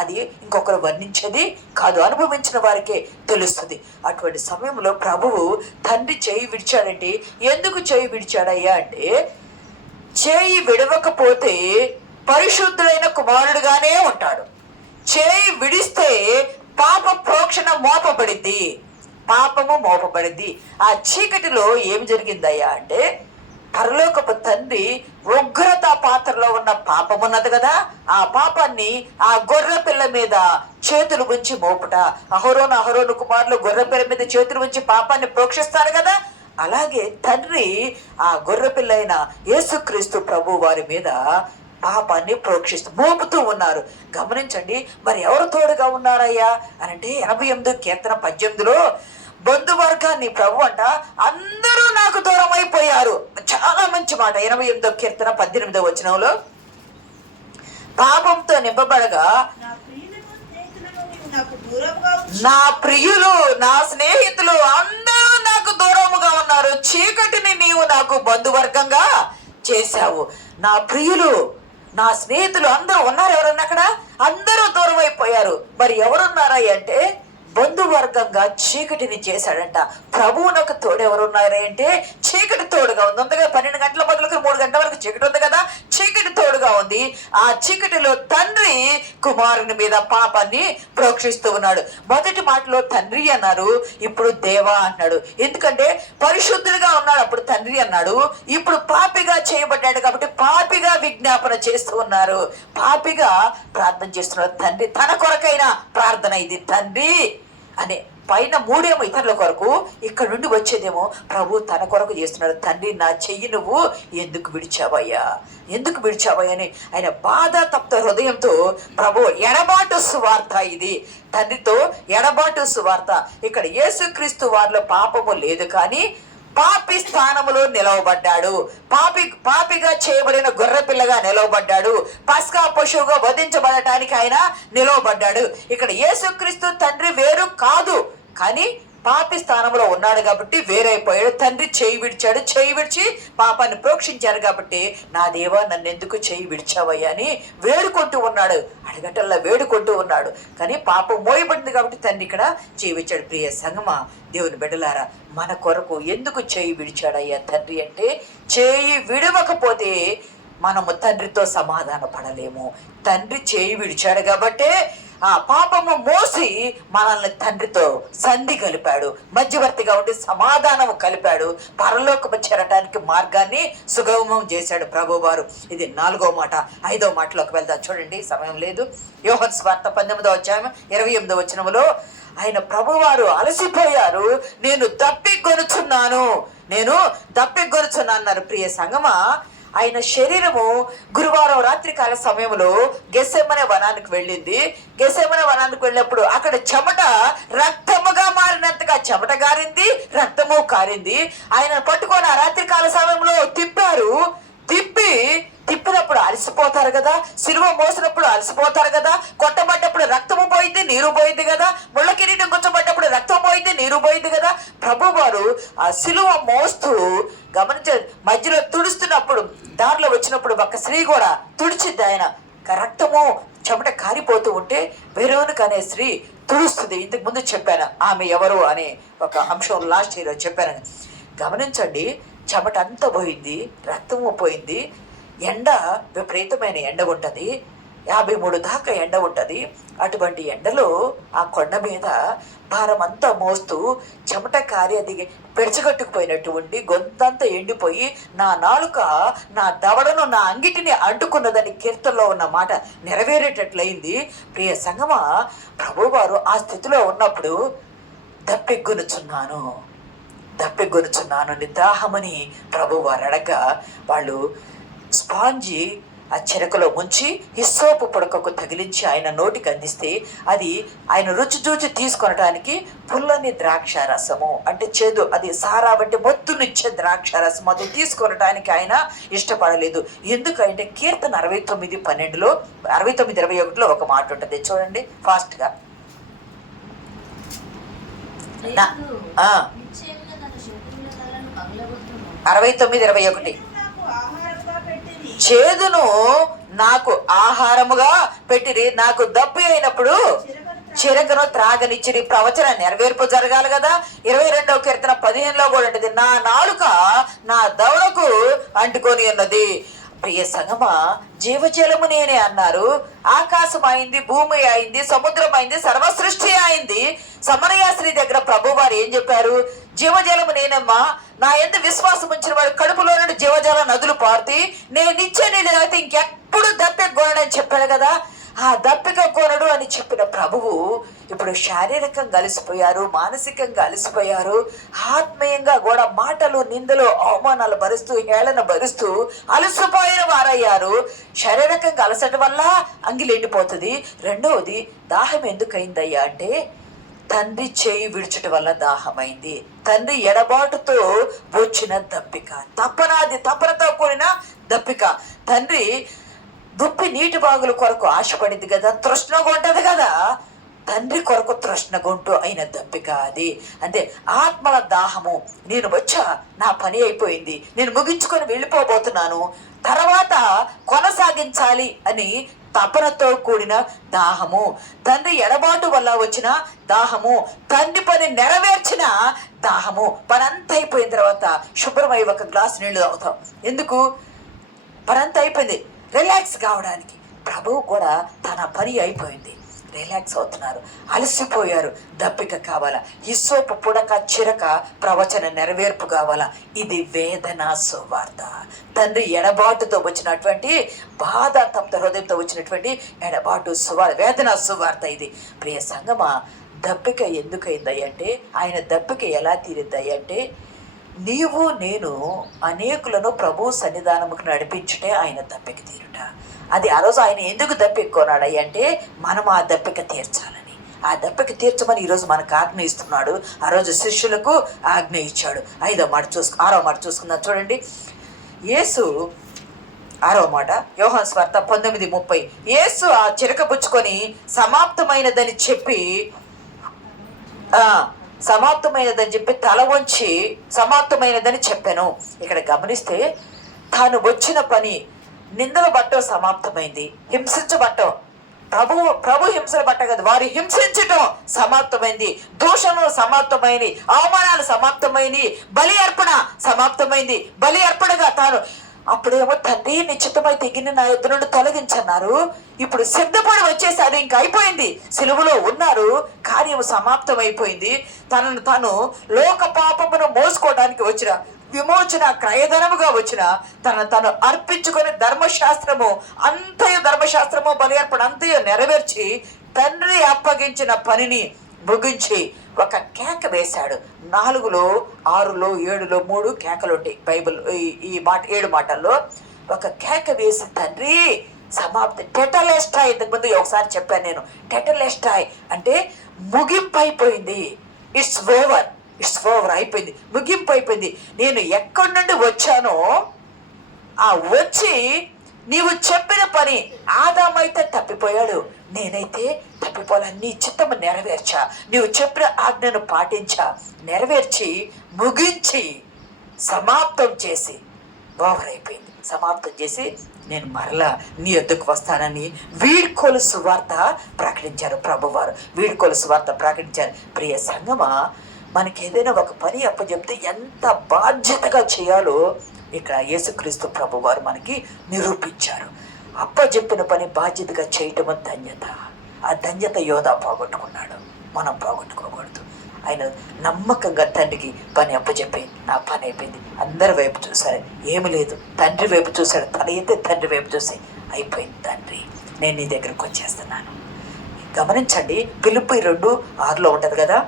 అది ఇంకొకరు వర్ణించేది కాదు, అనుభవించిన వారికే తెలుస్తుంది. అటువంటి సమయంలో ప్రభువు తండ్రి చేయి విడిచాడంటే ఎందుకు చేయి విడిచాడయ్యా అంటే, చేయి విడవకపోతే పరిశుద్ధుడైన కుమారుడుగానే ఉంటాడు. చేయి విడిస్తే పాప ప్రోక్షణ మోపబడింది, పాపము మోపబడింది. ఆ చీకటిలో ఏం జరిగిందయ్యా అంటే, పరలోకపు తండ్రి ఉగ్రత పాత్రలో ఉన్న పాపం ఉన్నది కదా, ఆ పాపాన్ని ఆ గొర్రె పిల్ల మీద చేతులు ఉంచి మోపుట. అహరోను కుమారులు గొర్రె పిల్ల మీద చేతులు ఉంచి పాపాన్ని ప్రోక్షిస్తారు కదా, అలాగే తండ్రి ఆ గొర్రె పిల్ల అయిన యేసుక్రీస్తు ప్రభు వారి మీద పాపాన్ని ప్రోక్షిస్తూ మోపుతూ ఉన్నారు. గమనించండి, మరి ఎవరు తోడుగా ఉన్నారయ్యా అని అంటే 88 కీర్తన 18లో బంధువర్గాన్ని ప్రభు అంట అందరూ నాకు దూరం అయిపోయారు. చాలా మంచి మాట. 88 కీర్తన 18వ వచనంలో, పాపంతో నింపబడగా నా ప్రియులు నా స్నేహితులు అందరూ నాకు దూరముగా ఉన్నారు, చీకటిని నీవు నాకు బంధువర్గంగా చేశావు. నా ప్రియులు నా స్నేహితులు అందరూ ఉన్నారు. ఎవరన్నా అక్కడ అందరూ దూరం అయిపోయారు. మరి ఎవరున్నారా అంటే బంధువర్గంగా చీకటిని చేశాడంట. ప్రభువునకు తోడు ఎవరున్నారా అంటే చీకటి తోడుగా ఉంది. ఉంది కదా, 12 గంటల మొదలుకు 3 గంటల వరకు చీకటి ఉంది కదా, చీకటి తోడుగా ఉంది. ఆ చీకటిలో తండ్రి కుమారుని మీద పాపాన్ని ప్రోక్షిస్తూ ఉన్నాడు. మొదటి మాటలో తండ్రి అన్నారు, ఇప్పుడు దేవా అన్నాడు. ఎందుకంటే పరిశుద్ధుడిగా ఉన్నాడు, అప్పుడు తండ్రి అన్నాడు. ఇప్పుడు పాపిగా చేయబడ్డాడు కాబట్టి పాపిగా విజ్ఞాపన చేస్తూ ఉన్నారు, పాపిగా ప్రార్థన చేస్తున్నారు. తండ్రి తన కొరకైన ప్రార్థన ఇది, తండ్రి అనే పైన 3 ఏమో ఇతరుల కొరకు, ఇక్కడ నుండి వచ్చేదేమో ప్రభు తన కొరకు చేస్తున్నాడు. తండ్రి నా చెయ్యి నువ్వు ఎందుకు విడిచావయ్యా అని ఆయన బాధ తప్త హృదయంతో ప్రభు ఎడబాటు సువార్త ఇది, తండ్రితో ఎడబాటు సువార్త. ఇక్కడ యేసుక్రీస్తు వారిలో పాపము లేదు, కానీ పాపి స్థానములో నిలవబడ్డాడు. పాపిగా చేయబడిన గొర్రె పిల్లగా నిలవబడ్డాడు. పస్కా పశువుగా వధించబడటానికి ఆయన నిలవబడ్డాడు. ఇక్కడ యేసుక్రీస్తు తండ్రి వేరు కాదు, కానీ పాపి స్థానంలో ఉన్నాడు కాబట్టి వేరైపోయాడు. తండ్రి చేయి విడిచాడు, చేయి విడిచి పాపాన్ని ప్రోక్షించారు కాబట్టి నా దేవా నన్నెందుకు చేయి విడిచావయ్యా అని వేడుకుంటూ ఉన్నాడు, అడగటల్లా వేడుకుంటూ ఉన్నాడు. కానీ పాపం మోయబడింది కాబట్టి తండ్రి ఇక్కడ చేయి విడిచాడు. ప్రియ సంగమా, దేవుని బిడ్డలారా, మన కొరకు ఎందుకు చేయి విడిచాడయ్యా తండ్రి అంటే, చేయి విడవకపోతే మనము తండ్రితో సమాధాన పడలేము. తండ్రి చేయి విడిచాడు కాబట్టే ఆ పాపము మోసి మనల్ని తండ్రితో సంధి కలిపాడు, మధ్యవర్తిగా ఉండి సమాధానం కలిపాడు, పరలోకము చేరటానికి మార్గాన్ని సుగమం చేశాడు ప్రభువారు. ఇది 4వ మాట. 5వ మాటలోకి వెళ్దాం. చూడండి, సమయం లేదు. యోహాను సువార్త 18వ అధ్యాయం 28వ వచనములో ఆయన ప్రభువారు అలసిపోయారు, నేను దప్పికొనుచున్నాను అన్నారు. ప్రియ సంగమా, ఆయన శరీరము గురువారం రాత్రికాల సమయంలో గెత్సేమనే వనానికి వెళ్ళింది. గెత్సేమనే వనానికి వెళ్ళినప్పుడు అక్కడ చెమట రక్తముగా చెమట గారింది, రక్తము కారింది. ఆయన పట్టుకొని ఆ రాత్రి కాల సమయంలో తిప్పినప్పుడు అలసిపోతారు కదా, సిలువ మోసినప్పుడు అలసిపోతారు కదా, కొట్టబడ్డప్పుడు రక్తము పోయింది, నీరు పోయింది కదా, ముళ్ళ కిరీటం గుచ్చబడ్డప్పుడు రక్తం పోయింది, నీరు పోయింది కదా. ప్రభు వారు ఆ సిలువ మోస్తూ మధ్యలో తుడుస్తున్నప్పుడు, దారిలో వచ్చినప్పుడు ఒక స్త్రీ కూడా తుడిచిద్ది. ఆయన రక్తము చెమట కారిపోతూ ఉంటే వెరోనిక అనే స్త్రీ తుడుస్తుంది. ఇంతకు ముందు చెప్పాను ఆమె ఎవరు అనే ఒక అంశం లాస్ట్ ఇయర్ చెప్పాను. గమనించండి, చెమట అంతా పోయింది, రక్తము పోయింది, ఎండ విపరీతమైన ఎండ ఉంటుంది, 53 దాకా ఎండ ఉంటుంది. అటువంటి ఎండలో ఆ కొండ మీద భారం అంతా మోస్తూ చెమట కారి అది పెడచగట్టుకుపోయినట్టు ఉండి గొంతంతా ఎండిపోయి నా నాలుక నా దవడను నా అంగిటిని అంటుకున్నదని కీర్తనలో ఉన్న మాట నెరవేరేటట్లయింది. ప్రియ సంగమా, ప్రభువారు ఆ స్థితిలో ఉన్నప్పుడు దప్పిగొనుచున్నాను నిదాహమని ప్రభువారు అడగ వాళ్ళు స్పాంజి ఆ చెరకలో ముంచి హిస్సోపు పుడకకు తగిలించి ఆయన నోటికి అందిస్తే అది ఆయన రుచి చూచి తీసుకొనటానికి పుల్లని ద్రాక్ష రసము అంటే చేదు, అది సారా అంటే మొత్తునిచ్చే ద్రాక్ష రసం అది తీసుకొనటానికి ఆయన ఇష్టపడలేదు. ఎందుకంటే కీర్తన 69:12 69:21 ఒక మాట ఉంటుంది, చూడండి ఫాస్ట్గా. 69:21 చేదును నాకు ఆహారముగా పెట్టిరి, నాకు దప్పి అయినప్పుడు చిరకను త్రాగనిచ్చిరి. ప్రవచన నెరవేర్పు జరగాలి కదా. 22వ కీర్తన 15లో కూడా ఉంటుంది, నా నాలుక నా దవడకు అంటుకొని ఉన్నది. ప్రియ సంగమా, జీవజలము నేనే అన్నారు. ఆకాశం అయింది, భూమి అయింది, సముద్రం అయింది, సర్వ సృష్టి అయింది. సమరయాశ్రీ దగ్గర ప్రభు వారు ఏం చెప్పారు? జీవజలము నేనమ్మా, నా యందు విశ్వాసం ఉంచిన వాడు కడుపులో నుండి జీవజల నదులు పారుతాయి, నేను ఇచ్చే నీళ్ళు తాగితే ఇంకెప్పుడు దప్పిక కొనడని చెప్పాడు కదా. ఆ దప్పిక కొనడు అని చెప్పిన ప్రభువు ఇప్పుడు శారీరకంగా అలసిపోయారు, మానసికంగా అలసిపోయారు, ఆత్మీయంగా కూడా మాటలు, నిందలు, అవమానాలు భరిస్తూ, హేళన భరిస్తూ అలసిపోయిన వారయ్యారు. శారీరకంగా అలసట వల్ల అంగిలి ఎండిపోతుంది. రెండవది, దాహం ఎందుకైందయ్యా అంటే తండ్రి చేయి విడిచటం వల్ల దాహమైంది. తండ్రి ఎడబాటుతో వచ్చిన దప్పిక, తపనతో కూడిన దప్పిక. తండ్రి దుప్పి నీటి బాగుల కొరకు ఆశపడింది కదా, తృష్ణగా ఉంటుంది కదా. తండ్రి కొరకు తృష్ణగొంటూ అయిన దప్పిక అది. అంటే ఆత్మల దాహము. నేను వచ్చా, నా పని అయిపోయింది, నేను ముగించుకొని వెళ్ళిపోబోతున్నాను, తర్వాత కొనసాగించాలి అని తపనతో కూడిన దాహము. తండ్రి ఎడబాటు వల్ల వచ్చిన దాహము, తండ్రి పని నెరవేర్చిన దాహము. పని అంతా అయిపోయిన తర్వాత శుభ్రమై ఒక గ్లాస్ నీళ్లు తాగుతాం. ఎందుకు? పని అంతా అయిపోయింది, రిలాక్స్ కావడానికి. ప్రభువు కూడా తన పని అయిపోయింది, రిలాక్స్ అవుతున్నారు, అలసిపోయారు, దప్పిక కావాలా, హిస్సోపు పుడక చిరక ప్రవచన నెరవేర్పు కావాలా. ఇది వేదన సువార్త. తండ్రి ఎడబాటుతో వచ్చినటువంటి బాధ, తప్త హృదయంతో వచ్చినటువంటి ఎడబాటు వేదన సువార్త ఇది. ప్రియ సంగమా, దప్పిక ఎందుకైందయ్యంటే, ఆయన దప్పిక ఎలా తీరిందయ్యంటే, నీవు నేను అనేకులను ప్రభు సన్నిధానముకు నడిపించుటే ఆయన దప్పిక తీరుట. అది ఆ రోజు ఆయన ఎందుకు దప్పికొన్నాడు అంటే, మనం ఆ దప్పిక తీర్చాలని. ఆ దప్పిక తీర్చమని ఈరోజు మనకు ఆజ్ఞ ఇస్తున్నాడు. ఆ రోజు శిష్యులకు ఆజ్ఞ ఇచ్చాడు. 6వ మాట చూసుకుందాం, చూడండి. యేసు 6వ మాట, యోహాను సువార్త 19:30. యేసు ఆ చిరక పుచ్చుకొని సమాప్తమైనదని చెప్పి తల వంచి సమాప్తమైనదని చెప్పాను. ఇక్కడ గమనిస్తే తాను వచ్చిన పని, నిందలు బట్టం సమాప్తమైంది, హింసించబట్టం, ప్రభు హింసలు బట్ట కదా, వారి హింసించటం సమాప్తమైంది, దూషణలు సమాప్తమైంది, అవమానాలు సమాప్తమైంది, బలి అర్పణ సమాప్తమైంది. బలి అర్పణగా తాను అప్పుడేమో తండ్రి నిశ్చితమై తెగిన నా ఎదురు నుండి తొలగించన్నారు. ఇప్పుడు సిద్ధపడి వచ్చేసారు, ఇంక అయిపోయింది, సిలువలో ఉన్నారు, కార్యము సమాప్తమైపోయింది. తనను తాను లోక పాపమును మోసుకోవడానికి వచ్చిన విమోచన క్రయధనముగా వచ్చిన తను అర్పించుకొని ధర్మశాస్త్రము బలి అర్పణ అంతయో నెరవేర్చి తండ్రి అప్పగించిన పనిని ముగించి ఒక కేక వేశాడు. 4లో 6లో 7లో 3 కేకలు ఉంటాయి బైబిల్. ఈ మాట 7 మాటల్లో ఒక కేక వేసి తండ్రి సమాప్తి, టెటలెస్టాయ్. ఇంతకుముందు ఒకసారి చెప్పాను నేను. టెటలెస్టాయ్ అంటే ముగింపు అయిపోయింది, ఇట్స్ ఓవర్. ఇట్స్ ఓవర్, అయిపోయింది, ముగింపు అయిపోయింది. నేను ఎక్కడి నుండి వచ్చానో ఆ వచ్చి నీవు చెప్పిన పని, ఆదామైతే తప్పిపోయాడు, నేనైతే తప్పిపోలే. నీ చిత్తము నెరవేర్చా, నీవు చెప్పిన ఆజ్ఞను పాటించా, నెరవేర్చి ముగించి సమాప్తం చేసి, ఓవర్ అయిపోయింది, సమాప్తం చేసి నేను మరలా నీ యొద్దకు వస్తానని వీడ్కోలు సువార్త ప్రకటించారు ప్రభువారు. వీడ్కోలు సువార్త ప్రకటించారు. ప్రియ సంగమా, మనకి ఏదైనా ఒక పని అప్పచెప్తే ఎంత బాధ్యతగా చేయాలో ఇక్కడ యేసుక్రీస్తు ప్రభువారు మనకి నిరూపించారు. అప్పచెప్పిన పని బాధ్యతగా చేయటం ధన్యత. ఆ ధన్యత యోధా పోగొట్టుకున్నాడు, మనం పోగొట్టుకోకూడదు. ఆయన నమ్మకంగా తండ్రికి పని అప్పచెప్పి, నా పని అయిపోయింది, అందరి వైపు చూశారు, ఏమి లేదు, తండ్రి వైపు చూశాడు, తన అయితే తండ్రి వైపు చూసి, అయిపోయింది తండ్రి, నేను నీ దగ్గరకు వచ్చేస్తున్నాను. గమనించండి, ఫిలిప్పీ 2:6 ఉంటుంది కదా,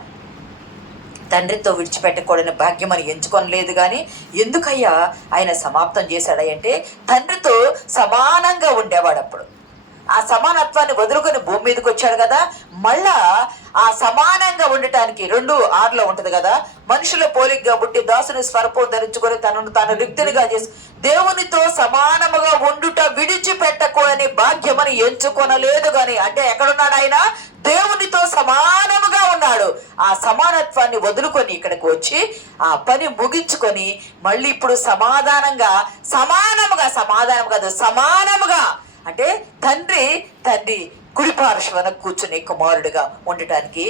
తండ్రితో విడిచిపెట్టకూడని భాగ్యం అని ఎంచుకొనలేదు, కానీ ఎందుకయ్యా ఆయన సమాప్తం చేశాడు అంటే తండ్రితో సమానంగా ఉండేవాడు. అప్పుడు ఆ సమానత్వాన్ని వదులుకొని భూమి మీదకి వచ్చాడు కదా, మళ్ళా ఆ సమానంగా ఉండటానికి 2:6 ఉంటుంది కదా, మనుషుల పోలికగా పుట్టి దాసుని స్వరూపం ధరించుకొని తనను తాను రిక్తునిగా చేసి దేవునితో సమానముగా ఉండుట విడిచిపెట్టకూడని భాగ్యమని ఎంచుకొనలేదు. కానీ అంటే ఎక్కడున్నాడు ఆయన? దేవునితో సమానముగా ఉన్నాడు. ఆ సమానత్వాన్ని వదులుకొని ఇక్కడికి వచ్చి ఆ పని ముగించుకొని మళ్ళీ ఇప్పుడు సమానముగా అంటే తండ్రి కుడి పార్శ్వన కూర్చుని కుమారుడిగా ఉండటానికి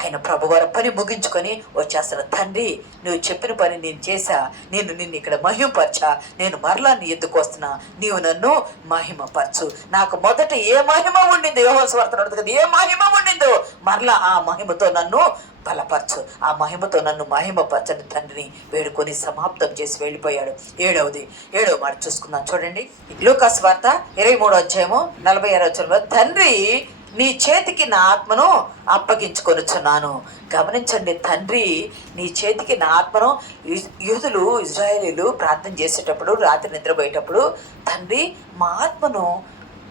ఆయన ప్రభువారు పని ముగించుకొని వచ్చేస్తాడు. తండ్రి, నువ్వు చెప్పిన పని నేను చేశా, నిన్ను ఇక్కడ మహిమపరచా, నేను మరలా నీ ఎద్దుకు వస్తున్నా, నీవు నన్ను మహిమపరచు. నాకు మొదట ఏ మహిమ ఉండిందో, యోహాను సువార్తలో ఉంటుంది కదా, ఏ మహిమ ఉండిందో మరలా ఆ మహిమతో నన్ను బలపరచు, ఆ మహిమతో నన్ను మహిమపరచని తండ్రిని వేడుకొని సమాప్తం చేసి వెళ్ళిపోయాడు. 7వ మాట చూసుకుందాం చూడండి. లూకా సువార్త 23:46 తండ్రి, నీ చేతికి నా ఆత్మను అప్పగించుకొనుచున్నాను. గమనించండి, తండ్రి నీ చేతికి నా ఆత్మను, ఇజ్రాయేలీలు ప్రార్థన చేసేటప్పుడు, రాత్రి నిద్రపోయేటప్పుడు, తండ్రి మా ఆత్మను,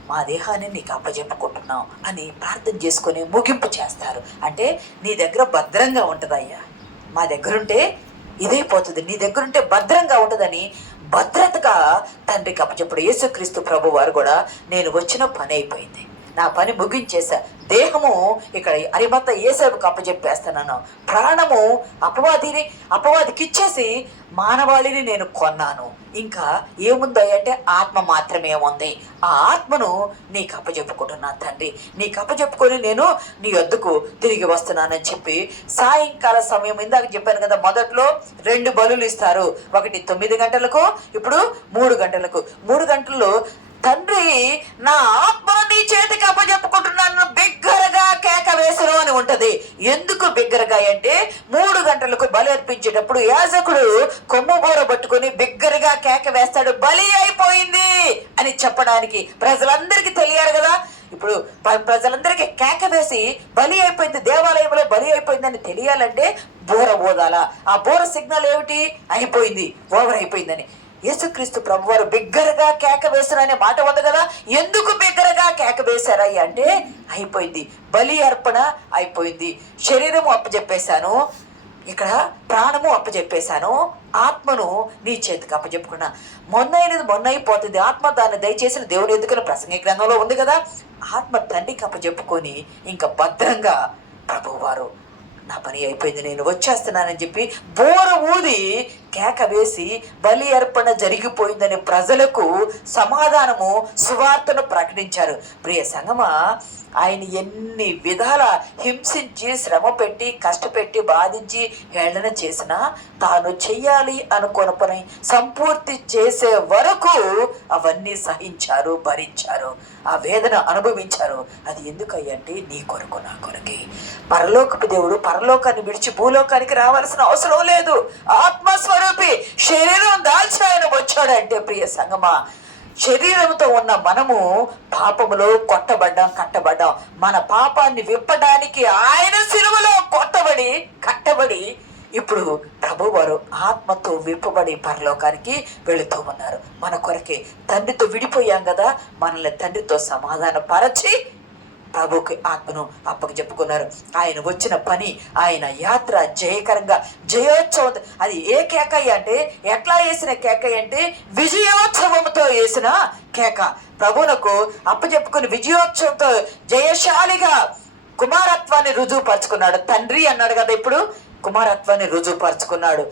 మా దేహాన్ని నీకు అప్పచెప్పుకుంటున్నాం అని ప్రార్థన చేసుకొని ముగింపు చేస్తారు. అంటే నీ దగ్గర భద్రంగా ఉంటుందయ్యా, మా దగ్గరుంటే ఇదే పోతుంది, నీ దగ్గరుంటే భద్రంగా ఉంటుందని భద్రతగా తండ్రికి అప్పచెప్పుడు. యేసుక్రీస్తు ప్రభు వారు కూడా, నేను వచ్చిన పని అయిపోయింది, నా పని ముగించేశా, దేహము ఇక్కడ అరిమత్త యేసేపుకు అప్పచెప్పేస్తున్నాను, ప్రాణము అపవాదికి ఇచ్చేసి మానవాళిని నేను కొన్నాను, ఇంకా ఏముందో అంటే ఆత్మ మాత్రమే ఉంది. ఆ ఆత్మను నీకు అప్పచెప్పుకుంటున్నా తండ్రి, నీకు అప్పచెప్పుకొని నేను నీ వద్దకు తిరిగి వస్తున్నానని చెప్పి సాయంకాల సమయం, ఇందాక చెప్పాను కదా, మొదట్లో 2 బలులు ఇస్తారు, ఒకటి 9 గంటలకు, ఇప్పుడు 3 గంటలకు. 3 గంటల్లో తండ్రి నా ఆత్మను నీ చేతికి అప్పచెప్పుకుంటున్నాను బిగ్గరగా కేక వేసరు అని ఉంటది. ఎందుకు బిగ్గరగా అంటే 3 గంటలకు బలి అర్పించేటప్పుడు యాజకుడు కొమ్ము బోర పట్టుకుని బిగ్గరగా కేక వేస్తాడు, బలి అయిపోయింది అని చెప్పడానికి. ప్రజలందరికీ తెలియాలి కదా, ఇప్పుడు ప్రజలందరికీ కేక వేసి బలి అయిపోయింది, దేవాలయంలో బలి అయిపోయిందని తెలియాలంటే బోర ఊదాల. ఆ బోర సిగ్నల్ ఏమిటి? అయిపోయింది, ఓవర్ అయిపోయిందని. యేసుక్రీస్తు ప్రభువారు బిగ్గరగా కేక వేశారనే మాట ఉంది కదా, ఎందుకు బిగ్గరగా కేక వేశారయ్య అంటే అయిపోయింది, బలి అర్పణ అయిపోయింది, శరీరము అప్పచెప్పేశాను, ఇక్కడ ప్రాణము అప్పచెప్పేశాను, ఆత్మను నీ చేతికి అప్పచెప్పుకున్నా. మొన్న అయిపోతుంది, ఆత్మ దాన్ని దయచేసిన దేవుని ఎదుగున ప్రసంగ గ్రంథంలో ఉంది కదా, ఆత్మ తండ్రికి అప్పచెప్పుకొని ఇంకా భద్రంగా ప్రభువారు నా పని అయిపోయింది, నేను వచ్చేస్తున్నానని చెప్పి బోర ఊది కేక వేసి బలి అర్పణ జరిగిపోయిందని ప్రజలకు సమాధానము, సువార్తను ప్రకటించారు. ప్రియ సంగమా, ఆయన ఎన్ని విధాల హింసించి, శ్రమ పెట్టి, కష్టపెట్టి, బాధించి, హేళన చేసినా తాను చెయ్యాలి అనుకున్న పని సంపూర్తి చేసే వరకు అవన్నీ సహించారు, భరించారు, ఆ వేదన అనుభవించారు. అది ఎందుకయ్యంటే నీ కొరకు, నా కొరకే. పరలోకపు దేవుడు పరలోకాన్ని విడిచి భూలోకానికి రావాల్సిన అవసరం లేదు. ఆత్మస్వరూపి శరీరం దాల్చి ఆయన వచ్చాడంటే ప్రియ సంగమా, శరీరంతో ఉన్న మనము పాపములో కట్టబడ్డాం. మన పాపాన్ని విప్పడానికి ఆయన సిలువలో కట్టబడి ఇప్పుడు ప్రభువారు ఆత్మతో విప్పబడి పరలోకానికి వెళుతూ ఉన్నారు. మన కొరకే తండ్రితో విడిపోయాం కదా, మనల్ని తండ్రితో సమాధాన పరచి ప్రభుకి ఆత్మను అప్పచెప్పుకున్నారు. ఆయన వచ్చిన పని, ఆయన యాత్ర జయకరంగా జయోత్సవం. అది ఏ కేకయ్య అంటే, ఎట్లా వేసిన కేకయ్య అంటే విజయోత్సవంతో వేసిన కేక. ప్రభువునకు అప్పచెప్పుకుని విజయోత్సవంతో జయశాలిగా కుమారత్వాన్ని రుజువుపరుచుకున్నాడు. తండ్రి అన్నాడు కదా, ఇప్పుడు కుమారత్వాన్ని రుజువుపరుచుకున్నాడు.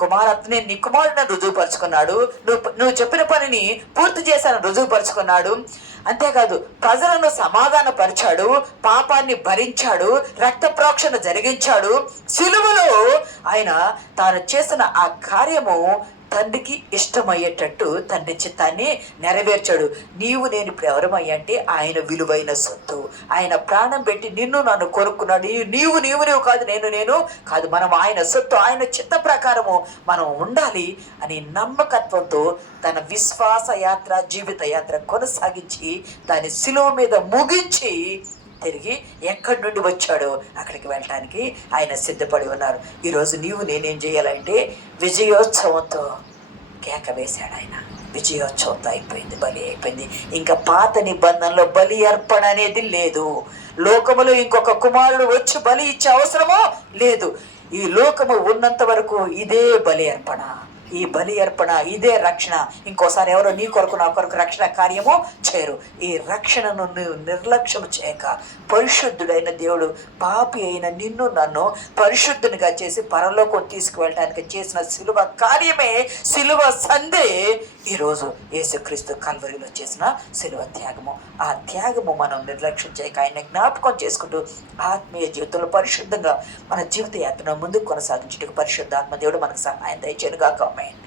కుమారత్వని నీ కుమారుడిని రుజువుపరుచుకున్నాడు. నువ్వు చెప్పిన పనిని పూర్తి చేశాను రుజువుపరుచుకున్నాడు. అంతేకాదు ప్రజలను సమాధానపరిచాడు, పాపాన్ని భరించాడు, రక్త ప్రోక్షణ జరిగించాడు. సిలువలో ఆయన తాను చేసిన ఆ కార్యము తండ్రికి ఇష్టమయ్యేటట్టు తండ్రి చిత్తాన్ని నెరవేర్చాడు. నేను ఇప్పుడు ఎవరమయ్యా అంటే ఆయన విలువైన సొత్తు. ఆయన ప్రాణం పెట్టి నిన్ను నన్ను కొనుక్కున్నాడు. నీవు కాదు, నేను కాదు, మనం ఆయన సొత్తు. ఆయన చిత్త ప్రకారము మనం ఉండాలి అని నమ్మకత్వంతో తన విశ్వాస యాత్ర, జీవిత యాత్ర కొనసాగించి దాని శిలువ మీద ముగించి తిరిగి ఎక్కడి నుండి వచ్చాడో అక్కడికి వెళ్ళటానికి ఆయన సిద్ధపడి ఉన్నారు. ఈరోజు నేనేం చేయాలంటే విజయోత్సవంతో కేక వేశాడు ఆయన. విజయోత్సవంతో అయిపోయింది, బలి అయిపోయింది. ఇంకా పాత నిబంధనలో బలి అర్పణ అనేది లేదు. లోకములో ఇంకొక కుమారుడు వచ్చి బలి ఇచ్చే అవసరమో లేదు. ఈ లోకము ఉన్నంత వరకు ఇదే బలి అర్పణ, ఈ బలి అర్పణ, ఇదే రక్షణ. ఇంకోసారి ఎవరో నీ కొరకు నా కొరకు రక్షణ కార్యము చేయరు. ఈ రక్షణను నువ్వు నిర్లక్ష్యం చేయక పరిశుద్ధుడైన దేవుడు పాపి అయిన నిన్ను నన్ను పరిశుద్ధునిగా చేసి పరలోకం తీసుకువెళ్ళడానికి చేసిన సిలువ కార్యమే, సిలువ సందే ఈరోజు యేసుక్రీస్తు కల్వరిలో చేసిన సిలువ త్యాగము. ఆ త్యాగము మనం నిర్లక్ష్యం చేయక ఆయన జ్ఞాపకం చేసుకుంటూ ఆత్మీయ జీవితంలో పరిశుద్ధంగా మన జీవిత యాత్రను ముందుకు కొనసాగించుటకు పరిశుద్ధాత్మ దేవుడు మనకు సహాయం దయచేయనుగాక. ఆమేన్.